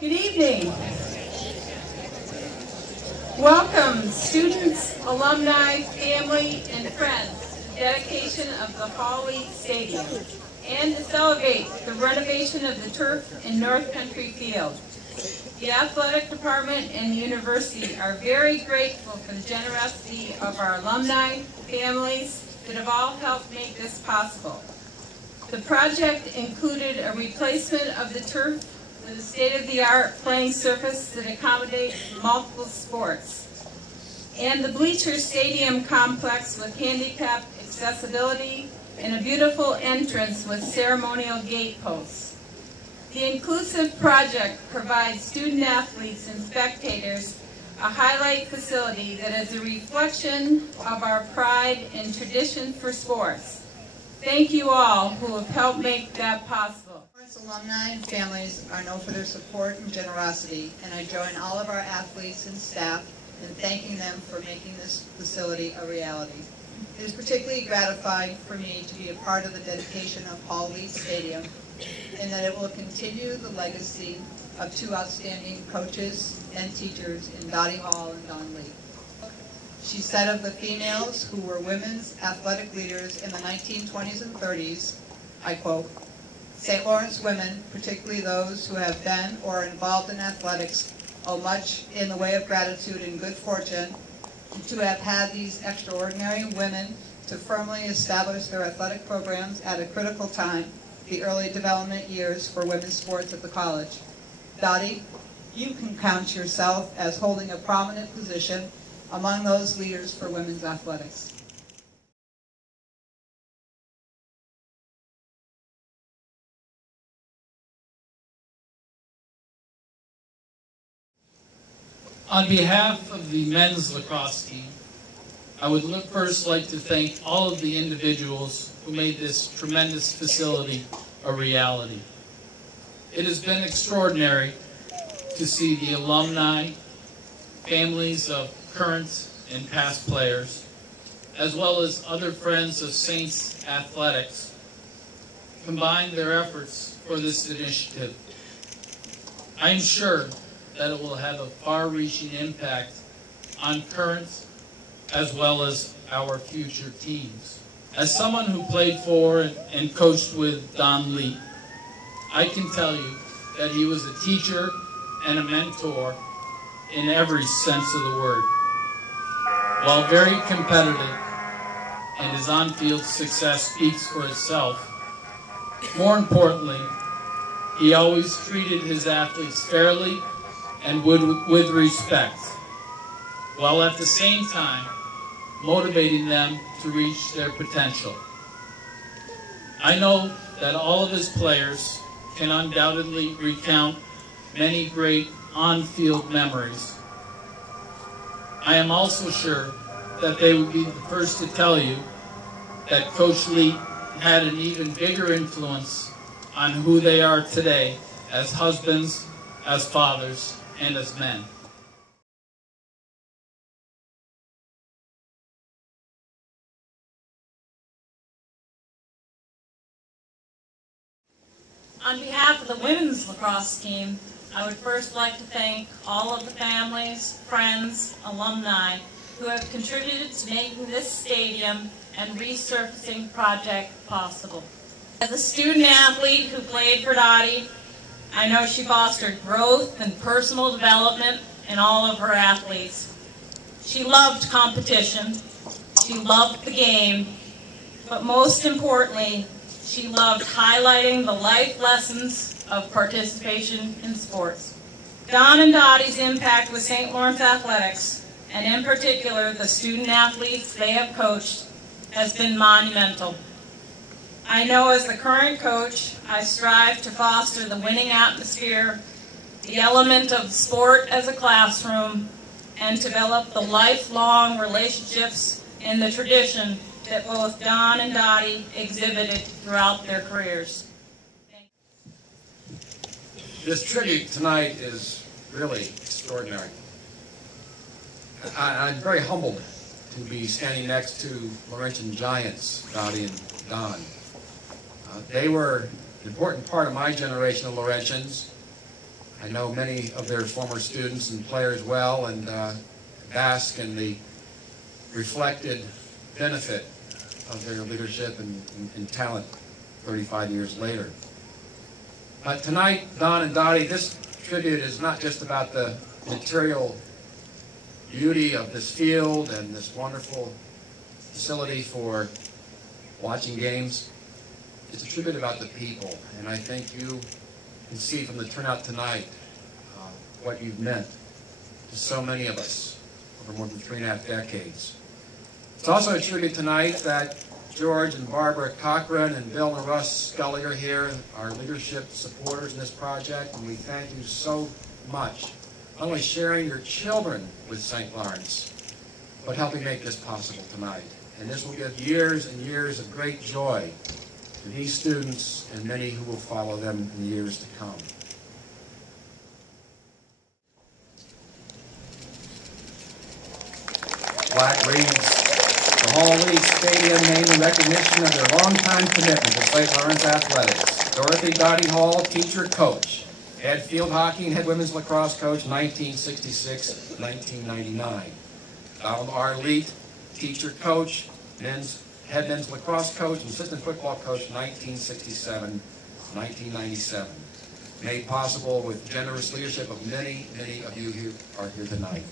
Good evening. Welcome, students, alumni, family, and friends, to the dedication of the Hall-Leet Stadium and to celebrate the renovation of the turf in North Country Field. The athletic department and the university are very grateful for the generosity of our alumni, families that have all helped make this possible. The project included a replacement of the turf with a state-of-the-art playing surface that accommodates multiple sports, and the bleacher stadium complex with handicapped accessibility and a beautiful entrance with ceremonial gate posts. The inclusive project provides student-athletes and spectators a highlight facility that is a reflection of our pride and tradition for sports. Thank you all who have helped make that possible. Alumni and families are known for their support and generosity, and I join all of our athletes and staff in thanking them for making this facility a reality. It is particularly gratifying for me to be a part of the dedication of Hall-Leet Stadium, and that it will continue the legacy of two outstanding coaches and teachers in Dotty Hall and Don Lee. She said of the females who were women's athletic leaders in the 1920s and 30s, I quote, "St. Lawrence women, particularly those who have been or are involved in athletics, owe much in the way of gratitude and good fortune to have had these extraordinary women to firmly establish their athletic programs at a critical time, the early development years for women's sports at the college. Dotty, you can count yourself as holding a prominent position among those leaders for women's athletics." On behalf of the men's lacrosse team, I would first like to thank all of the individuals who made this tremendous facility a reality. It has been extraordinary to see the alumni, families of current and past players, as well as other friends of Saints Athletics, combine their efforts for this initiative. I am sure that it will have a far-reaching impact on current as well as our future teams. As someone who played for and coached with Don Lee, I can tell you that he was a teacher and a mentor in every sense of the word. While very competitive and his on-field success speaks for itself, more importantly, he always treated his athletes fairly and with respect, while at the same time motivating them to reach their potential. I know that all of his players can undoubtedly recount many great on-field memories. I am also sure that they would be the first to tell you that Coach Lee had an even bigger influence on who they are today as husbands, as fathers, and as men. On behalf of the women's lacrosse team, I would first like to thank all of the families, friends, alumni who have contributed to making this stadium and resurfacing project possible. As a student athlete who played for Dotty, I know she fostered growth and personal development in all of her athletes. She loved competition, she loved the game, but most importantly, she loved highlighting the life lessons of participation in sports. Don and Dottie's impact with St. Lawrence Athletics, and in particular the student athletes they have coached, has been monumental. I know as the current coach, I strive to foster the winning atmosphere, the element of sport as a classroom, and develop the lifelong relationships and the tradition that both Don and Dottie exhibited throughout their careers. This tribute tonight is really extraordinary. I'm very humbled to be standing next to Laurentian giants, Dottie and Don. They were an important part of my generation of Laurentians, I know many of their former students and players well, and bask in the reflected benefit of their leadership and talent 35 years later. Tonight, Don and Dottie, this tribute is not just about the material beauty of this field and this wonderful facility for watching games. It's a tribute about the people, and I think you can see from the turnout tonight what you've meant to so many of us over more than 3.5 decades. It's also a tribute tonight that George and Barbara Cochran and Bill and Russ Scully are here, our leadership supporters in this project, and we thank you so much, not only sharing your children with St. Lawrence, but helping make this possible tonight. And this will give years and years of great joy to these students and many who will follow them in the years to come. Plaque reads, the Hall-Leet Stadium named in recognition of their longtime commitment to St. Lawrence athletics. Dorothy Dotty Hall, teacher, coach. Head field hockey and head women's lacrosse coach, 1966-1999. Donald R. Leet, teacher, coach, head men's lacrosse coach, and assistant football coach, 1967-1997. Made possible with generous leadership of many, many of you who are here tonight.